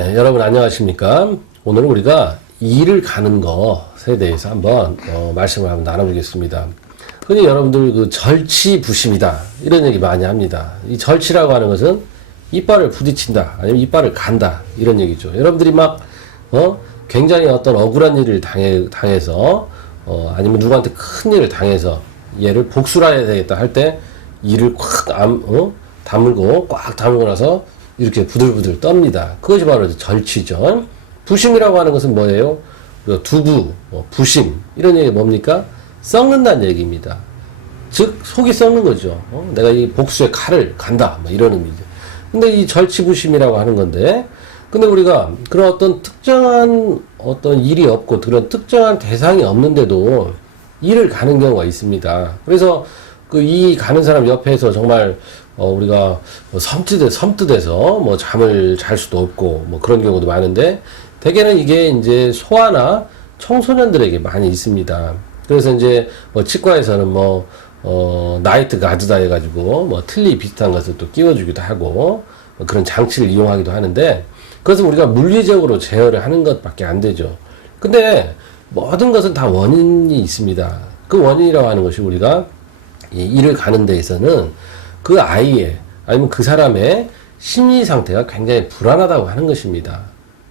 네, 여러분 안녕하십니까? 오늘 우리가 일을 가는 것에 대해서 한번 어, 말씀을 한번 나눠보겠습니다. 흔히 여러분들 그 절치부심이다 이런 얘기 많이 합니다. 이 절치라고 하는 것은 이빨을 부딪힌다 아니면 이빨을 간다 이런 얘기죠. 여러분들이 막 어? 굉장히 어떤 억울한 일을 당해, 당해서 어, 아니면 누구한테 큰 일을 당해서 얘를 복수를 해야 되겠다 할 때 이를 꽉 암, 어? 다물고 꽉 다물고 나서 이렇게 부들부들 떱니다. 그것이 바로 절치죠. 부심이라고 하는 것은 뭐예요? 그 두부, 뭐 부심 이런 얘기 뭡니까? 썩는다는 얘기입니다. 즉 속이 썩는 거죠. 어? 내가 이 복수의 칼을 간다, 뭐 이런 의미죠. 근데 이 절치부심이라고 하는 건데, 근데 우리가 그런 어떤 특정한 어떤 일이 없고 그런 특정한 대상이 없는데도 일을 가는 경우가 있습니다. 그래서 그 이 가는 사람 옆에서 정말 어 우리가 뭐 섬뜨대 섬뜨대서 뭐 잠을 잘 수도 없고 뭐 그런 경우도 많은데 대개는 이게 이제 소아나 청소년들에게 많이 있습니다. 그래서 이제 뭐 치과에서는 뭐 어, 나이트 가드다 해가지고, 뭐, 틀니 비슷한 것을 또 끼워주기도 하고, 뭐 그런 장치를 이용하기도 하는데, 그것은 우리가 물리적으로 제어를 하는 것밖에 안 되죠. 근데, 모든 것은 다 원인이 있습니다. 그 원인이라고 하는 것이 우리가 이 일을 가는 데 있어서는 그 아이의, 아니면 그 사람의 심리 상태가 굉장히 불안하다고 하는 것입니다.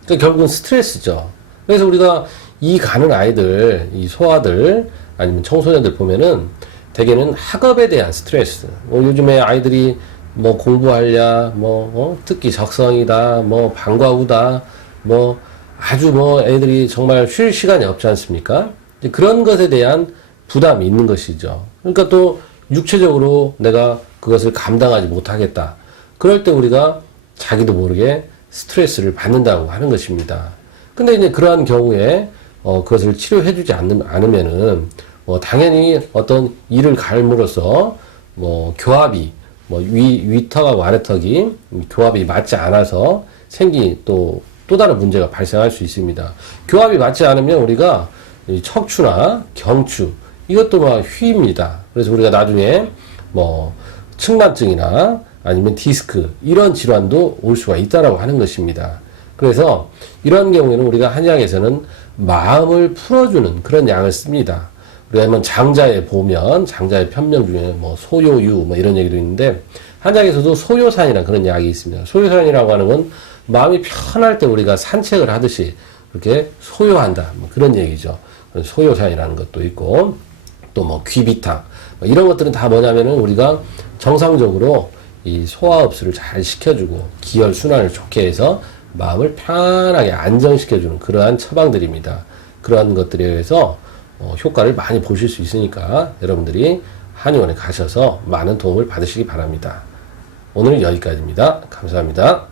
그러니까 결국은 스트레스죠. 그래서 우리가 이 가는 아이들, 이 소아들, 아니면 청소년들 보면은 대개는 학업에 대한 스트레스. 뭐 요즘에 아이들이 뭐 공부하랴, 뭐 어? 특기 적성이다, 뭐 방과후다, 뭐 아주 뭐 애들이 정말 쉴 시간이 없지 않습니까? 그런 것에 대한 부담이 있는 것이죠. 그러니까 또 육체적으로 내가 그것을 감당하지 못하겠다. 그럴 때 우리가 자기도 모르게 스트레스를 받는다고 하는 것입니다. 근데 이제 그러한 경우에 어, 그것을 치료해주지 않으면은 뭐 당연히 어떤 일을 갈므로써 뭐 교합이 뭐 위, 위턱하고 아래턱이 교합이 맞지 않아서 생긴 또, 또 다른 문제가 발생할 수 있습니다. 교합이 맞지 않으면 우리가 이 척추나 경추 이것도 막 휘입니다. 그래서 우리가 나중에 뭐 측만증이나 아니면 디스크 이런 질환도 올 수가 있다라고 하는 것입니다. 그래서 이런 경우에는 우리가 한약에서는 마음을 풀어주는 그런 약을 씁니다. 한번 장자에 보면 장자의 편명 중에 뭐 소요유 뭐 이런 얘기도 있는데 한약에서도 소요산이라는 그런 약이 있습니다. 소요산이라고 하는 건 마음이 편할 때 우리가 산책을 하듯이 그렇게 소요한다 뭐 그런 얘기죠. 소요산이라는 것도 있고 또 뭐 귀비탕 뭐 이런 것들은 다 뭐냐면은 우리가 정상적으로 이 소화 흡수를 잘 시켜주고 기혈 순환을 좋게 해서 마음을 편하게 안정시켜주는 그러한 처방들입니다. 그러한 것들에 의해서 어, 효과를 많이 보실 수 있으니까 여러분들이 한의원에 가셔서 많은 도움을 받으시기 바랍니다. 오늘 여기까지입니다. 감사합니다.